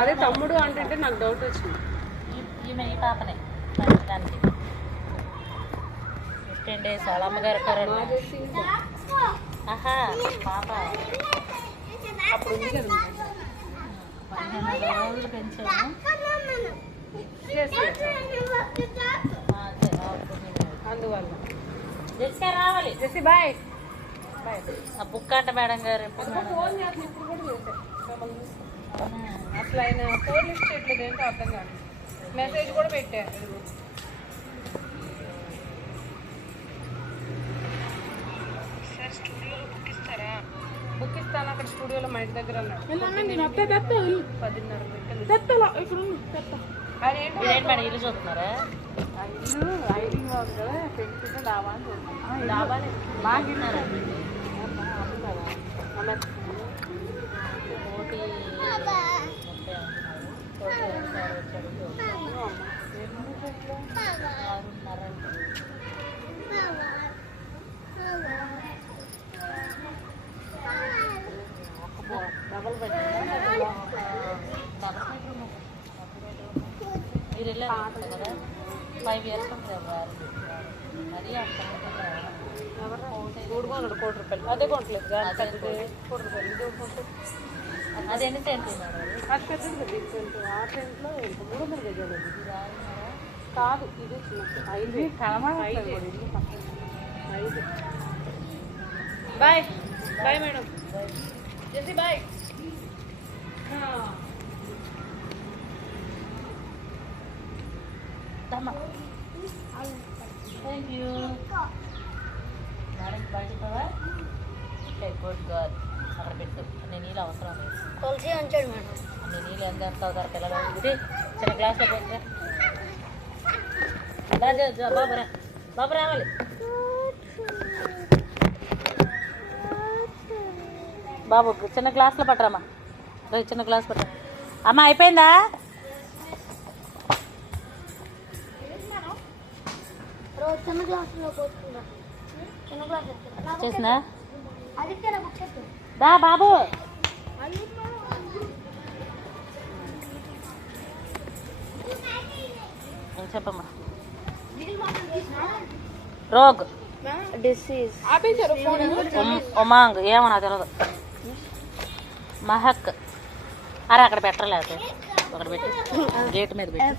అదే తమ్ముడు అంటే నాకు డౌట్ వచ్చింది. ఈమె ఈ పాపనే పంచడానికి 15 days వాళ్ళ అమ్మగారు కరోనా. ఆహా పాప అప్పుడు ఉంది కదా 15 రోజులు పెంచాము. అందువల్ల జెస్సీ రావాలి. Jessie bye bye. ఆ బుక్కాట మేడం గారు ఫోన్ చేసి ఇప్పుడు కూడా చేశాను. అసలు ఆయన ఫోన్ లిస్ట్ చేయట్లేదు ఏంటో అర్థం కాదు. మెసేజ్ కూడా పెట్టారు. సార్ స్టూడియోలో బుక్ ఇస్తారా? బుక్ ఇస్తాను అక్కడ స్టూడియోలో మా ఇంటి దగ్గర అన్నాడు. 10:30 ఆయన ఇదేంటి మేడం ఇల్లు చూస్తున్నారా? ఇల్లు ఐడింగ్ బాగుంది కదా, పెంచుకుంటే డాబా అని చూస్తున్నాం. డాబానే బాగా తిన్నారా? కోటి 6.5 డబల్ బెడ్ మీరు వెళ్ళారు కదా 5 years ఉంటుంది మరీ అంత ₹3 కోటి అదే కొనట్లేదు ₹1 కోటి అది ఎన్ని సెంట్లు మేడం? అది పెద్దది సెంటు. ఆ సెంట్లో 300 గజాలు కాదు, ఇది చిన్న 5 కలమాడు. Bye bye madam. Jessie bye. Thank you madam. బాగా గుడ్ గర్ల్. అక్కడ పెట్టు. అన్ని నీళ్ళు అవసరం లేదు. తులసి ఉంచాడు మేడం. అన్ని నీళ్ళు ఎంత అవుతారు పిల్లలు. ఇది చిన్న గ్లాస్లో పెట్టా. బాబురా బాబు రావాలి. బాబు చిన్న గ్లాస్లో పట్టరమ్మా. చిన్న గ్లాస్ పట్టరా అమ్మ. అయిపోయిందా? చిన్న గ్లాసులో పోసుకున్నా. చిన్న గ్లాస్ చేసినా అది దా బాబు. చెప్పమ్మా. రోగ్ డిసీజ్ ఉమాంగ్ ఏమో నాకు తెలియదు. మహక్ అరే అక్కడ పెట్టలేదు. అక్కడ పెట్టి గేట్ మీద పెట్టి